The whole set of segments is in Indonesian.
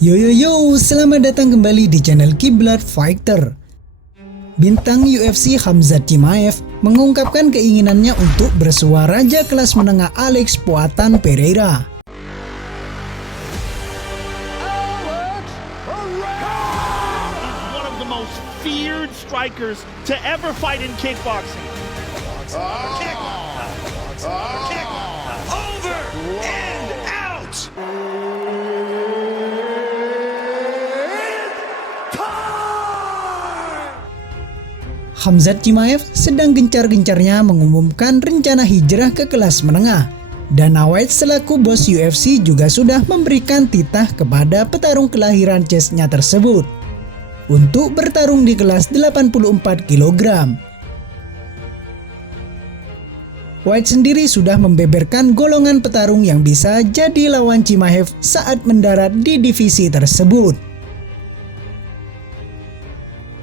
Yo yo yo, selamat datang kembali di channel Kiblat Fighter. Bintang UFC Khamzat Chimaev mengungkapkan keinginannya untuk bersua raja kelas menengah Alex Poatan Pereira. One of the most feared strikers to ever fight in kickboxing. Kick. Kick. Over and out. Khamzat Chimaev sedang gencar-gencarnya mengumumkan rencana hijrah ke kelas menengah. Dana White selaku bos UFC juga sudah memberikan titah kepada petarung kelahiran Chechnya tersebut untuk bertarung di kelas 84 kg. White sendiri sudah membeberkan golongan petarung yang bisa jadi lawan Chimaev saat mendarat di divisi tersebut.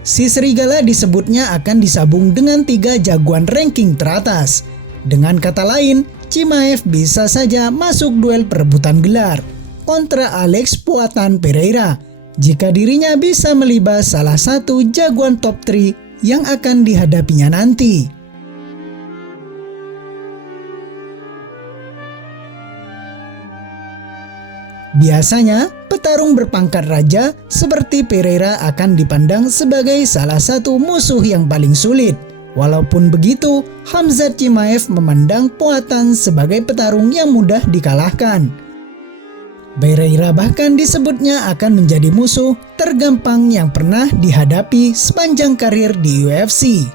Si Serigala disebutnya akan disabung dengan 3 jagoan ranking teratas. Dengan kata lain, Chimaev bisa saja masuk duel perebutan gelar kontra Alex Poatan Pereira jika dirinya bisa melibas salah satu jagoan top 3 yang akan dihadapinya nanti. Biasanya, petarung berpangkat raja seperti Pereira akan dipandang sebagai salah satu musuh yang paling sulit. Walaupun begitu, Khamzat Chimaev memandang Poatan sebagai petarung yang mudah dikalahkan. Pereira bahkan disebutnya akan menjadi musuh tergampang yang pernah dihadapi sepanjang karir di UFC.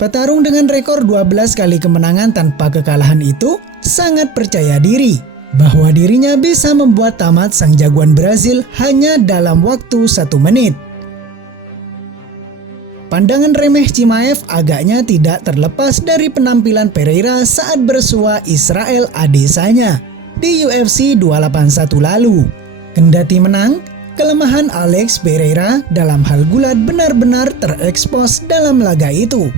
Petarung dengan rekor 12 kali kemenangan tanpa kekalahan itu sangat percaya diri bahwa dirinya bisa membuat tamat sang jagoan Brazil hanya dalam waktu 1 menit. Pandangan remeh Chimaev agaknya tidak terlepas dari penampilan Pereira saat bersua Israel Adesanya di UFC 281 lalu. Kendati menang, kelemahan Alex Pereira dalam hal gulat benar-benar terekspos dalam laga itu.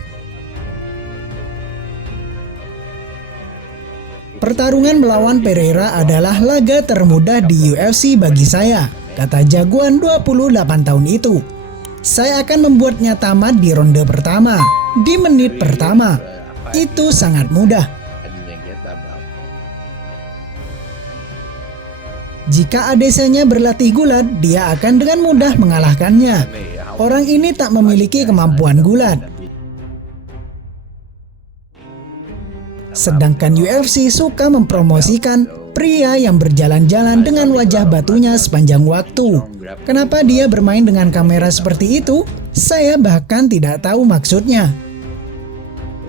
Pertarungan melawan Pereira adalah laga termudah di UFC bagi saya, kata jagoan 28 tahun itu. Saya akan membuatnya tamat di ronde pertama, di menit pertama. Itu sangat mudah. Jika Adesanya berlatih gulat, dia akan dengan mudah mengalahkannya. Orang ini tak memiliki kemampuan gulat. Sedangkan UFC suka mempromosikan pria yang berjalan-jalan dengan wajah batunya sepanjang waktu. Kenapa dia bermain dengan kamera seperti itu? Saya bahkan tidak tahu maksudnya.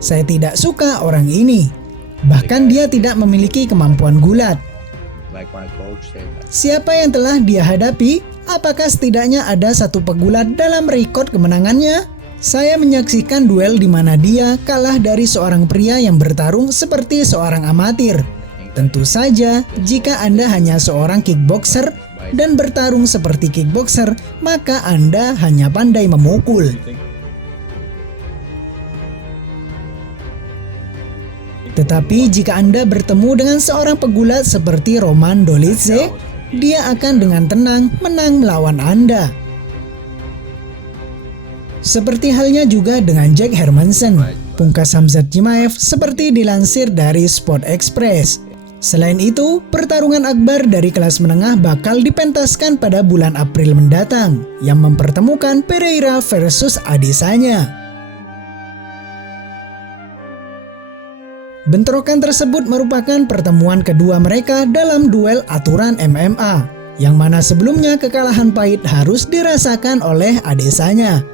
Saya tidak suka orang ini. Bahkan dia tidak memiliki kemampuan gulat. Siapa yang telah dia hadapi? Apakah setidaknya ada satu pegulat dalam rekod kemenangannya? Saya menyaksikan duel di mana dia kalah dari seorang pria yang bertarung seperti seorang amatir. Tentu saja, jika Anda hanya seorang kickboxer dan bertarung seperti kickboxer, maka Anda hanya pandai memukul. Tetapi jika Anda bertemu dengan seorang pegulat seperti Roman Dolidze, dia akan dengan tenang menang melawan Anda. Seperti halnya juga dengan Jack Hermanson, pungkas Khamzat Chimaev seperti dilansir dari Sport Express. Selain itu, pertarungan akbar dari kelas menengah bakal dipentaskan pada bulan April mendatang, yang mempertemukan Pereira versus Adesanya. Bentrokan tersebut merupakan pertemuan kedua mereka dalam duel aturan MMA, yang mana sebelumnya kekalahan pahit harus dirasakan oleh Adesanya.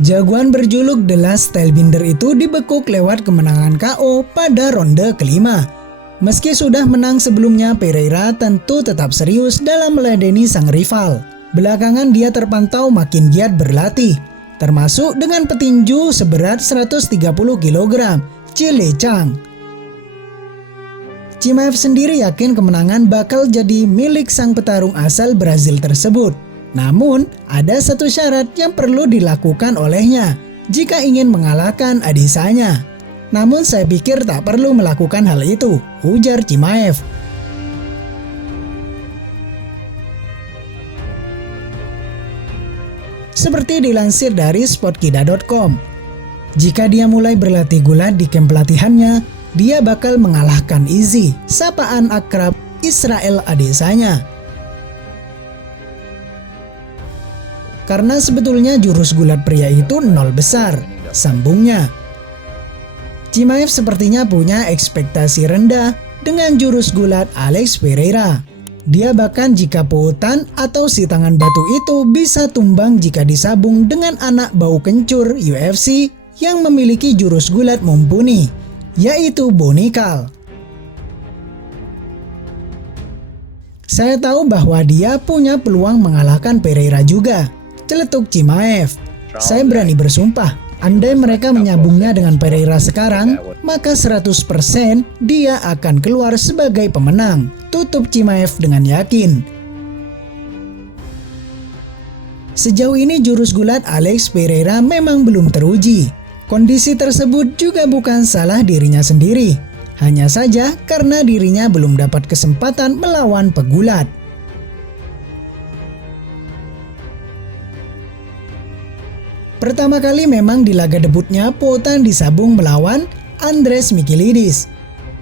Jagoan berjuluk The Last Stylebender itu dibekuk lewat kemenangan KO pada ronde kelima. Meski sudah menang sebelumnya, Pereira tentu tetap serius dalam meladeni sang rival. Belakangan dia terpantau makin giat berlatih, termasuk dengan petinju seberat 130 kg, Chile Chang. Chimaev sendiri yakin kemenangan bakal jadi milik sang petarung asal Brazil tersebut. Namun, ada satu syarat yang perlu dilakukan olehnya jika ingin mengalahkan Adesanya. Namun saya pikir tak perlu melakukan hal itu, ujar Chimaev. seperti dilansir dari sportkida.com. Jika dia mulai berlatih gulat di kamp pelatihannya, dia bakal mengalahkan Izzy, sapaan akrab Israel Adesanya. Karena sebetulnya jurus gulat pria itu nol besar, sambungnya. Chimaev sepertinya punya ekspektasi rendah dengan jurus gulat Alex Pereira. Dia bahkan jika poutan atau si tangan batu itu bisa tumbang jika disabung dengan anak bau kencur UFC yang memiliki jurus gulat mumpuni, yaitu Bonikal. Saya tahu bahwa dia punya peluang mengalahkan Pereira juga, celetuk Chimaev. Saya berani bersumpah, andai mereka menyambungnya dengan Pereira sekarang, maka 100% dia akan keluar sebagai pemenang, tutup Chimaev dengan yakin. Sejauh ini jurus gulat Alex Pereira memang belum teruji. Kondisi tersebut juga bukan salah dirinya sendiri, hanya saja karena dirinya belum dapat kesempatan melawan pegulat. Pertama kali memang di laga debutnya Poatan disabung melawan Andres Michailidis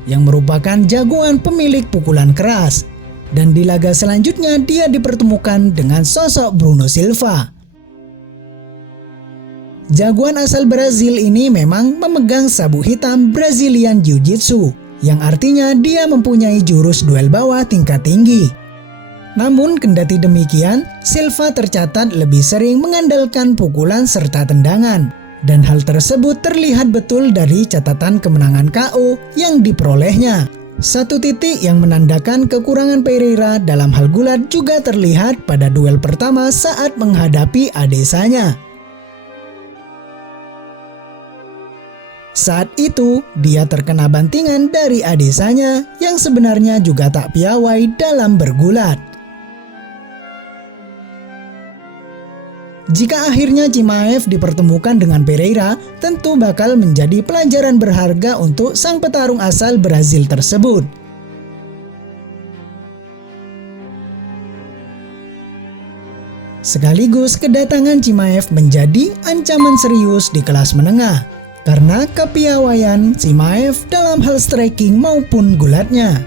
yang merupakan jagoan pemilik pukulan keras, dan di laga selanjutnya dia dipertemukan dengan sosok Bruno Silva. Jagoan asal Brazil ini memang memegang sabuk hitam Brazilian Jiu-Jitsu, yang artinya dia mempunyai jurus duel bawah tingkat tinggi. Namun kendati demikian, Silva tercatat lebih sering mengandalkan pukulan serta tendangan, dan hal tersebut terlihat betul dari catatan kemenangan KO yang diperolehnya. Satu titik yang menandakan kekurangan Pereira dalam hal gulat juga terlihat pada duel pertama saat menghadapi Adesanya. Saat itu, dia terkena bantingan dari Adesanya yang sebenarnya juga tak piawai dalam bergulat. Jika akhirnya Chimaev dipertemukan dengan Pereira, tentu bakal menjadi pelajaran berharga untuk sang petarung asal Brazil tersebut. Sekaligus kedatangan Chimaev menjadi ancaman serius di kelas menengah, karena kepiawaian Chimaev dalam hal striking maupun gulatnya.